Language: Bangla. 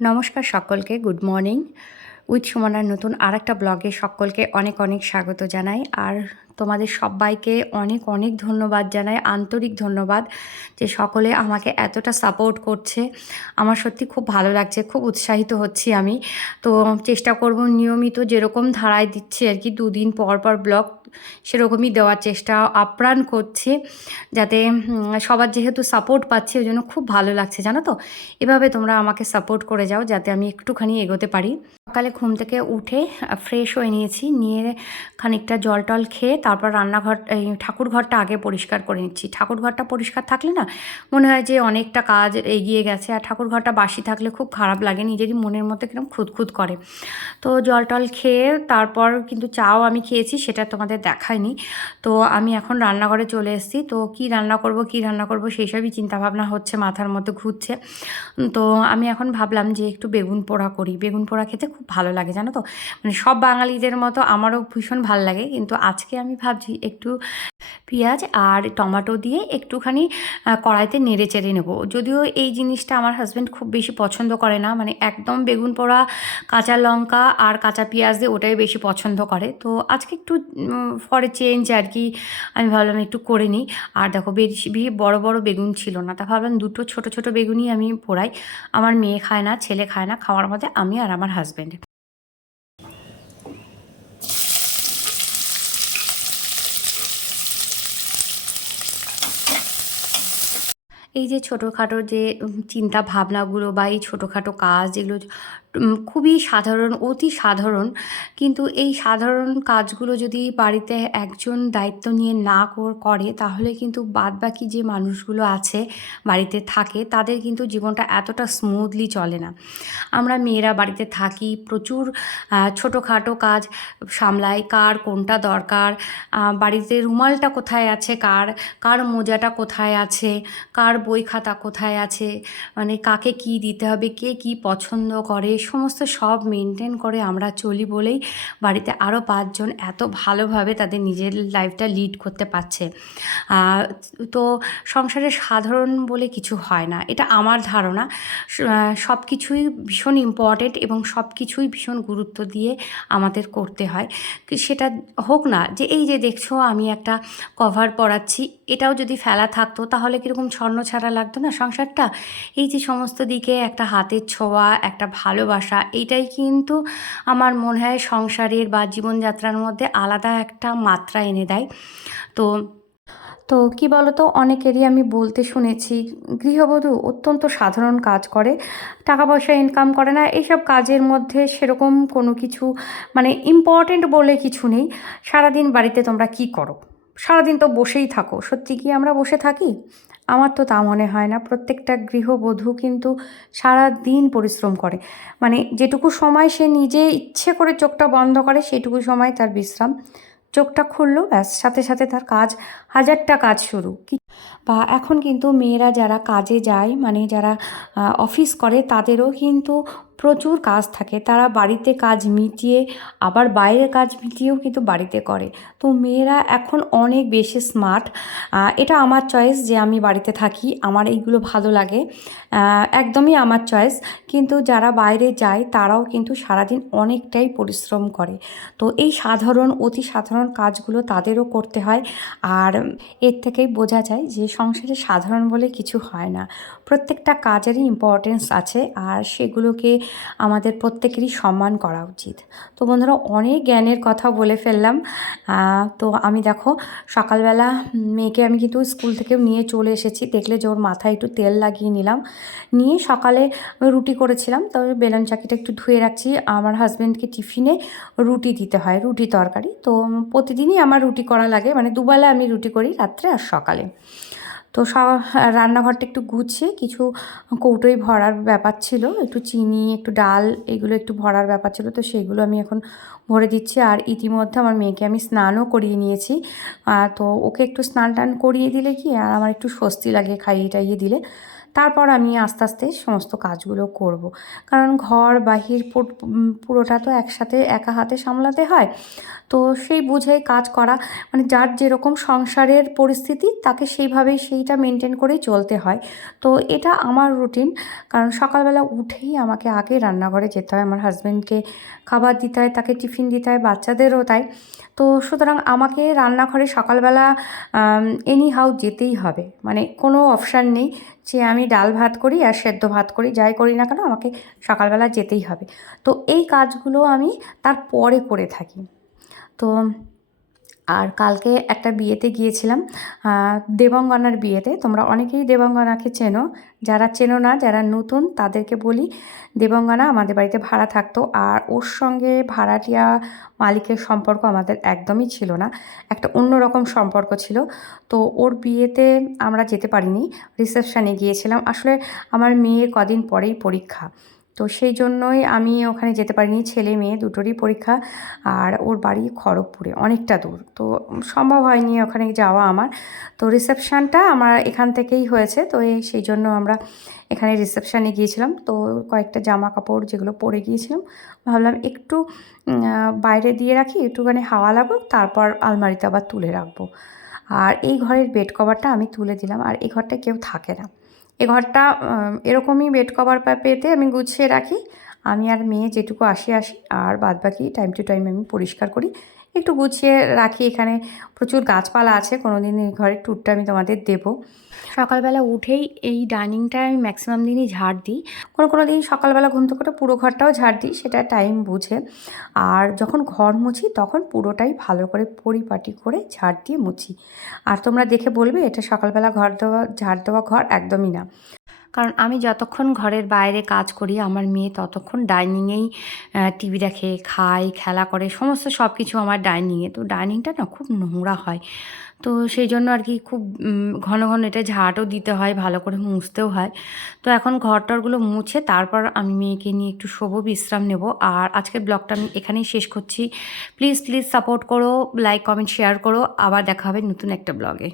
নমস্কার সকলকে, গুড মর্নিং। উইথ সুমনার নতুন আর একটা ব্লগে সকলকে অনেক অনেক স্বাগত জানাই। আর তোমাদের সবাইকে অনেক অনেক ধন্যবাদ জানাই, আন্তরিক ধন্যবাদ যে সকলে আমাকে এতটা সাপোর্ট করছে। আমার সত্যি খুব ভালো লাগছে, খুব উৎসাহিত হচ্ছি আমি। তো চেষ্টা করব নিয়মিত যেরকম ধারায় দিচ্ছি আর কি, দুদিন পর পর ব্লগ সেরকমই দেওয়ার চেষ্টা আপ্রাণ করছে যাতে সবার যেহেতু সাপোর্ট পাচ্ছি, ওই জন্য খুব ভালো লাগছে, জানো তো? এভাবে তোমরা আমাকে সাপোর্ট করে যাও যাতে আমি একটুখানি এগোতে পারি। সকালে ঘুম থেকে উঠে ফ্রেশ হয়ে নিয়েছি, নিয়ে খানিকটা জল টল খেয়ে তারপর রান্নাঘর, এই ঠাকুর ঘরটা আগে পরিষ্কার করে নিচ্ছি। ঠাকুর ঘরটা পরিষ্কার থাকলে না, মনে হয় যে অনেকটা কাজ এগিয়ে গেছে। আর ঠাকুর ঘরটা বাসি থাকলে খুব খারাপ লাগে, নিজেরই মনের মধ্যে কীরকম খুঁতখুত করে। তো জল টল খেয়ে তারপর কিন্তু চাও আমি খেয়েছি, সেটা তোমাদের দেখায়নি। তো আমি এখন রান্নাঘরে চলে এসেছি। তো কি রান্না করব, কি রান্না করব সেই সবই চিন্তাভাবনা হচ্ছে, মাথার মধ্যে ঘুরছে। তো আমি এখন ভাবলাম যে একটু বেগুন পোড়া করি। বেগুন পোড়া খেতে খুব ভালো লাগে, জানো তো? মানে সব বাঙালিদের মতো আমারও ভীষণ ভালো লাগে। কিন্তু আজকে আমি ভাবছি একটু পেঁয়াজ আর টমেটো দিয়ে একটুখানি কড়াইতে নেড়ে চেড়ে নেব। যদিও এই জিনিসটা আমার হাজব্যান্ড খুব বেশি পছন্দ করে না মানে একদম বেগুন পোড়া, কাঁচা লঙ্কা আর কাঁচা পেঁয়াজ দিয়ে ওটাই বেশি পছন্দ করে। তো আজকে একটু ফরে চেঞ্জ আর কি, আমি ভাবলাম একটু করে নিই। আর দেখো বেশি বড় বড় বেগুন ছিল না, তা ভাবলাম দুটো ছোট ছোট বেগুনই আমি পোড়াই। আমার মেয়ে খায় না, ছেলে খায় না, খাওয়ার মধ্যে আমি আর আমার হাজব্যান্ড এই যে ছোটোখাটো যে চিন্তা ভাবনাগুলো বা এই ছোটোখাটো কাজ যেগুলো খুবই সাধারণ, অতি সাধারণ। কিন্তু এই সাধারণ কাজগুলো যদি বাড়িতে একজন দায়িত্ব নিয়ে না কর- তাহলে কিন্তু বাদবাকি যে মানুষগুলো আছে বাড়িতে থাকে, তাদের কিন্তু জীবনটা এতটা স্মুথলি চলে না। আমরা মেয়েরা বাড়িতে থাকি, প্রচুর ছোটোখাটো কাজ সামলাই, কার কোনটা দরকার বাড়িতে রুমালটা কোথায় আছে, কার কার মোজাটা কোথায় আছে, কার বই খাতা কোথায় আছে মানে কাকে কি দিতে হবে, কে কি পছন্দ করে সমস্ত সব মেনটেন করে আমরা চলি বলেই বাড়িতে আরও পাঁচজন এত ভালোভাবে তাদের নিজের লাইফটা লিড করতে পারছে। তো সংসারে সাধারণ বলে কিছু হয় না। এটা আমার ধারণা। সব কিছুই ভীষণ ইম্পর্টেন্ট এবং সব কিছুই ভীষণ গুরুত্ব দিয়ে আমাদের করতে হয়। সেটা হোক না, যে এই যে দেখছ আমি একটা কভার পরাচ্ছি এটাও যদি ফেলা থাকতো, তাহলে কীরকম ছন্ন ছাড়া লাগতো না সংসারটা? এই যে সমস্ত দিকে একটা হাতের ছোঁয়া, একটা ভালোবাসা, এইটাই কিন্তু আমার মনে হয় সংসারের বা জীবনযাত্রার মধ্যে আলাদা একটা মাত্রা এনে দেয়। তো তো কি বলতো, অনেকেরই আমি বলতে শুনেছি, গৃহবধূ অত্যন্ত সাধারণ কাজ করে টাকা পয়সা ইনকাম করে না, এইসব কাজের মধ্যে সেরকম কোনো কিছু মানে ইম্পর্ট্যান্ট বলে কিছু নেই। সারাদিন বাড়িতে তোমরা কি করো? সারাদিন তো বসেই থাকো, সত্যি কি আমরা বসে থাকি? আমার তো তা মনে হয় না, প্রত্যেকটা গৃহবধূ কিন্তু সারা দিন পরিশ্রম করে। মানে যেটুকু সময় সে নিজে ইচ্ছে করে চোখটা বন্ধ করে, সেটুকু সময় তার বিশ্রাম। চোখটা খুললো, ব্যাস, সাথে সাথে তার কাজ, হাজারটা কাজ শুরু। বা এখন কিন্তু মেয়েরা যারা কাজে যায় মানে যারা অফিস করে, তাদেরও কিন্তু প্রচুর কাজ থাকে। তারা বাড়িতে কাজ মিটিয়ে, আবার বাইরের কাজ মিটিয়েও কিন্তু বাড়িতে করে। তো মেয়েরা এখন অনেক বেশি স্মার্ট এটা আমার চয়েস যে আমি বাড়িতে থাকি। আমার এইগুলো ভালো লাগে। একদমই আমার চয়েস কিন্তু যারা বাইরে যায়, তারাও কিন্তু সারাদিন অনেকটাই পরিশ্রম করে। তো এই সাধারণ, অতি সাধারণ কাজগুলো তাদেরও করতে হয়। আর এর থেকেই বোঝা যায় যে সংসারে সাধারণ বলে কিছু হয় না। প্রত্যেকটা কাজেরই ইম্পর্টেন্স আছে আর সেগুলোকে আমাদের প্রত্যেকেরই সম্মান করা উচিত। তো বন্ধুরা, অনেক জ্ঞানের কথা বলে ফেললাম। তো আমি দেখো, সকালবেলা মেয়েকে আমি কিন্তু স্কুল থেকেও নিয়ে চলে এসেছি। দেখলে যে ওর মাথায় একটু তেল লাগিয়ে নিলাম। নিয়ে সকালে রুটি করেছিলাম। তবে বেলন চাকিটা একটু ধুয়ে রাখছি। আমার হাজব্যান্ডকে টিফিনে রুটি দিতে হয়, রুটি তরকারি। তো প্রতিদিনই আমার রুটি করা লাগে। মানে দুবেলা আমি রুটি করি রাত্রে আর সকালে। তো সব রান্নাঘরটা একটু গুছিয়ে কিছু কৌটোই ভরার ব্যাপার ছিল। একটু চিনি, একটু ডাল, এগুলো একটু ভরার ব্যাপার ছিল। তো সেগুলো আমি এখন ভরে দিচ্ছি। আর ইতিমধ্যে আমার মেয়েকে আমি স্নানও করিয়ে নিয়েছি। তো ওকে একটু স্নান টান করিয়ে দিলে কি, আর আমার একটু স্বস্তি লাগে খাইয়ে টাইয়ে দিলে। তারপর আমি আস্তে আস্তে সমস্ত কাজগুলো করব। কারণ ঘর, বাহির পুরোটা তো একসাথে, একা হাতে সামলাতে হয়। তো সেই বুঝেই কাজ করা মানে যার যেরকম সংসারের পরিস্থিতি, তাকে সেইভাবেই সেইটা মেনটেন করেই চলতে হয়। তো এটা আমার রুটিন কারণ সকালবেলা উঠেই আমাকে আগে রান্নাঘরে যেতে হয়। আমার হাজব্যান্ডকে খাবার দিতে হয়, তাকে টিফিন দিতে হয়, বাচ্চাদেরও তাই। তো সুতরাং আমাকে রান্নাঘরে সকালবেলা এনি হাউ যেতেই হবে। মানে কোনো অপশান নেই যে আমি ডাল ভাত করি আর সেদ্ধ ভাত করি, যাই করি না কেন আমাকে সকালবেলা যেতেই হবে। তো এই কাজগুলো আমি তারপরে করে থাকি। তো আর কালকে একটা বিয়েতে গিয়েছিলাম দেবঙ্গনার বিয়েতে। তোমরা অনেকেই দেবঙ্গনাকে চেনো। যারা চেনো না, যারা নতুন, তাদেরকে বলি দেবঙ্গনা আমাদের বাড়িতে ভাড়া থাকতো আর ওর সঙ্গে ভাড়াটিয়া মালিকের সম্পর্ক আমাদের একদমই ছিল না। একটা অন্যরকম সম্পর্ক ছিল। তো ওর বিয়েতে আমরা যেতে পারিনি। রিসেপশানে গিয়েছিলাম। আসলে আমার মেয়ের কদিন পরেই পরীক্ষা। তো সেই জন্যই আমি ওখানে যেতে পারিনি। ছেলে, মেয়ে দুটোরই পরীক্ষা আর ওর বাড়ি খড়গপুরে, অনেকটা দূর। তো সম্ভব হয়নি ওখানে যাওয়া আমার। তো রিসেপশানটা আমার এখান থেকেই হয়েছে। তো সেই জন্য আমরা এখানে রিসেপশানে গিয়েছিলাম। তো কয়েকটা জামা কাপড় যেগুলো পরে গিয়েছিলাম, ভাবলাম একটু বাইরে দিয়ে রাখি, একটুখানি হাওয়া লাগুক, তারপর আলমারিতে আবার তুলে রাখব। আর এই ঘরের বেড কভারটা আমি তুলে দিলাম। আর এই ঘরটা কেউ থাকে না। এ ঘরটা এরকমই বেড কভার পেতে আমি গুছিয়ে রাখি। আমি আর মেয়ে যেটুকু আসি আসি, আর বাদ বাকি টাইম টু টাইম আমি পরিষ্কার করি। একটু গুছিয়ে রাখি এখানে। প্রচুর গাছপালা আছে কোনো দিন এই ঘরের ট্যুরটা আমি তোমাদের দেবো। সকালবেলা উঠেই এই ডাইনিংটা আমি ম্যাক্সিমাম দিনই ঝাড় দিই। কোনো কোনো দিন সকালবেলা ঘুম থেকে পুরো ঘরটাও ঝাড় দিই, সেটা টাইম বুঝে। আর যখন ঘর মুছি, তখন পুরোটাই ভালো করে পরিপাটি করে ঝাড় দিয়ে মুছি। আর তোমরা দেখে বলবে, এটা সকালবেলা ঘর দেওয়া, ঝাড় দেওয়া ঘর একদমই না। কারণ আমি যতক্ষণ ঘরের বাইরে কাজ করি, আমার মেয়ে ততক্ষণ ডাইনিংয়েই টিভি দেখে খায় খেলা করে, সমস্ত সব কিছু আমার ডাইনিংয়ে তো ডাইনিংটা না খুব নোংরা হয়। তো সেই জন্য আর কি খুব ঘন ঘন এটা ঝাঁটও দিতে হয়, ভালো করে মুছতেও হয়। তো এখন ঘরটরগুলো মুছে তারপর আমি মেয়েকে নিয়ে একটু শোবো, বিশ্রাম নেব। আর আজকের ব্লগটা আমি এখানেই শেষ করছি। প্লিজ প্লিজ সাপোর্ট করো লাইক কমেন্ট শেয়ার করো। আবার দেখা হবে নতুন একটা ব্লগে।